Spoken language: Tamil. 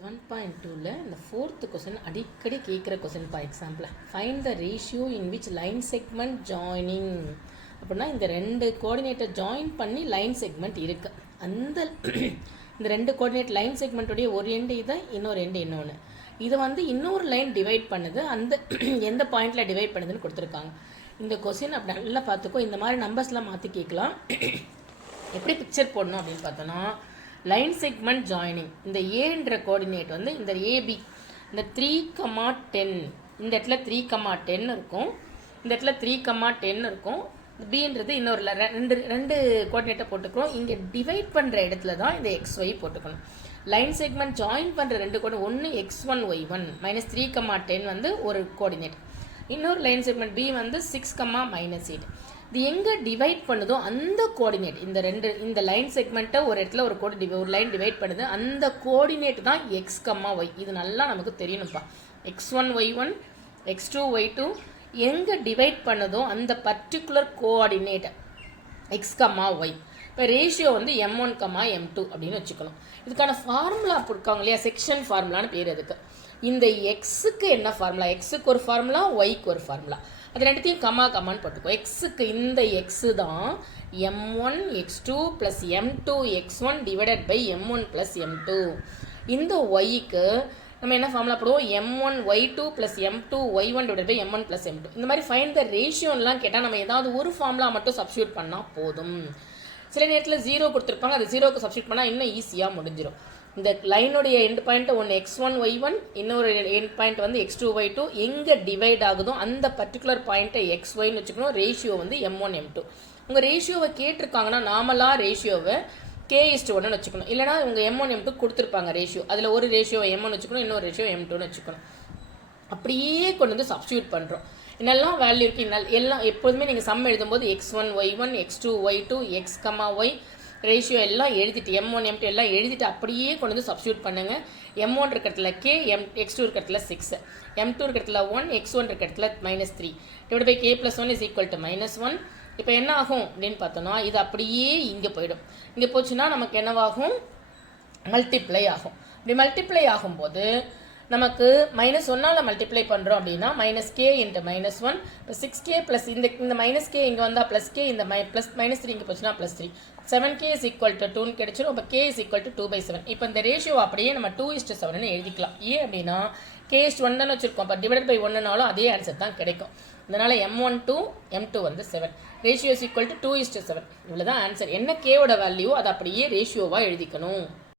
7.2ல இந்த fourth question அடிக்கடி கேட்குற question for example find the ratio in which line segment joining அப்படின்னா இந்த ரெண்டு கோஆர்டினேட்டர் ஜாயின் பண்ணி லைன் செக்மெண்ட் இருக்கு அந்த இந்த ரெண்டு கோஆர்டினேட் லைன் செக்மெண்ட்டோடைய ஒரு எண்டு இது இன்னொரு எண்டு இன்னொன்று இது வந்து இன்னொரு லைன் டிவைட் பண்ணுது அந்த எந்த பாயிண்டில் டிவைட் பண்ணுதுன்னு கொடுத்துருக்காங்க இந்த கொஸ்டின் அப்படி நல்லா பார்த்துக்கோ இந்த மாதிரி நம்பர்ஸ்லாம் மாற்றி கேட்கலாம் எப்படி பிக்சர் போடணும் அப்படின்னு பார்த்தோன்னா லைன் செக்மெண்ட் ஜாயினிங் இந்த ஏன்ற கோஆர்டினேட் வந்து இந்த ஏபி இந்த 3,10 இந்த இடத்துல 3,10 இருக்கும் இந்த இடத்துல 3,10 இருக்கும் பின்றது இன்னொரு ரெண்டு கோஆர்டினேட்டை போட்டுக்கிறோம் இங்கே டிவைட் பண்ணுற இடத்துல தான் இந்த XY போட்டுக்கணும் லைன் செக்மெண்ட் ஜாயின் பண்ணுற ரெண்டு கோஆர்டினேட் ஒன்று X1 Y1 -3,10 வந்து ஒரு கோஆர்டினேட் இன்னொரு லைன் செக்மெண்ட் B வந்து 6,-8 இது எங்கே டிவைட் பண்ணுதோ அந்த கோஆர்டினேட் இந்த லைன் செக்மெண்ட்டை ஒரு இடத்துல ஒரு லைன் டிவைட் பண்ணுது அந்த கோஆர்டினேட் தான் X,Y இது நல்லா நமக்கு தெரியணும்ப்பா X1 Y1 X2 Y2 எங்கே டிவைட் பண்ணுதோ அந்த பர்டிகுலர் கோஆர்டினேட் X,Y இப்போ ரேஷியோ வந்து M1, M2 அப்படின்னு வச்சுக்கணும் இதுக்கான ஃபார்முலா கொடுக்காங்க இல்லையா செக்ஷன் ஃபார்முலான்னு பேர் அதுக்கு இந்த எக்ஸுக்கு என்ன ஃபார்முலா எக்ஸுக்கு ஒரு ஃபார்முலா ஒய்க்கு ஒரு ஃபார்முலா அது ரெண்டுத்தையும் கமான்னு போட்டுக்கோ எக்ஸுக்கு இந்த எக்ஸு தான் M1 X2 + M2 X1 divided by M1 + M2 இந்த ஒய்க்கு நம்ம என்ன ஃபார்முலா போடுவோம் M1 Y2 + M2 Y1 divided by M1 + M2 இந்த மாதிரி ஃபைண்ட் த ரேஷியோலாம் கேட்டால் நம்ம ஏதாவது ஒரு ஃபார்முலா மட்டும் சப்ஸ்டியூட் பண்ணால் போதும் சில நேரத்தில் 0 கொடுத்துருப்பாங்க அது 0க்கு சப்ஸ்டியூட் பண்ணால் இன்னும் ஈஸியாக முடிஞ்சிடும் இந்த லைனுடைய எண்ட் பாயிண்ட் ஒன்று X1 Y1 இன்னொரு எண்ட் பாயிண்ட் வந்து X2 Y2 எங்கே டிவைட் ஆகுதோ அந்த பர்டிகுலர் பாயிண்ட்டை XYன்னு வச்சுக்கணும் ரேஷியோ வந்து M1 M2 உங்கள் ரேஷியோவை கேட்டிருக்காங்கன்னா நார்மலாக ரேஷியோவை K:1 வச்சுக்கணும் இல்லைனா இவங்க M1 M2 கொடுத்துருப்பாங்க ரேஷியோ அதில் ஒரு ரேஷியோ M1 வச்சுக்கணும் இன்னொரு ரேஷியோ M2ன்னு வச்சுக்கணும் அப்படியே கொண்டு வந்து சப்ஸ்டியூட் பண்ணுறோம் என்னெல்லாம் வேல்யூ இருக்குது எல்லாம் எப்போதுமே நீங்கள் சம் எழுதும்போது X1 Y1 X2 Y2 X,Y ratio எல்லாம் எழுதிட்டு M1 M2 எல்லாம் எழுதிட்டு அப்படியே கொண்டு வந்து சப்ஸ்டியூட் பண்ணுங்கள் M1 இருக்கிறதுல K X2 இருக்கிறதுல 6 M2 இருக்கிறதுல 1 X1 இருக்கிறதுல -3 டிவைட் பை K+1 = -1 இப்போ என்ன ஆகும் அப்படின்னு பார்த்தோன்னா இது அப்படியே இங்கே போயிடும் இங்கே போச்சுன்னா நமக்கு என்னவாகும் மல்டிப்ளை ஆகும் இப்படி மல்டிப்ளை ஆகும்போது நமக்கு -1ஆல் மல்டிப்ளை பண்ணுறோம் அப்படின்னா -K × -1 இப்போ 6K ப்ளஸ் இந்த -K இங்கே வந்தால் +K இந்த -3 இங்கே போச்சுன்னா +3 7K = 2ன்னு கிடைச்சிடும் இப்போ K = 2/7 இப்போ இந்த ரேஷியோ அப்படியே நம்ம 2:7ன்னு எழுதிக்கலாம் ஏன் அப்படின்னா K:1 தானே வச்சுருக்கோம் இப்போ டிவைட் பை 1னாலும் அதே ஆன்சர் தான் கிடைக்கும் அதனால் M1 to M2 வந்து 7 ரேஷியோ = 2:7 இவ்வளோ தான் ஆன்சர் என்ன கேவோட வேல்யூ அதை அப்படியே ரேஷியோவாக எழுதிக்கணும்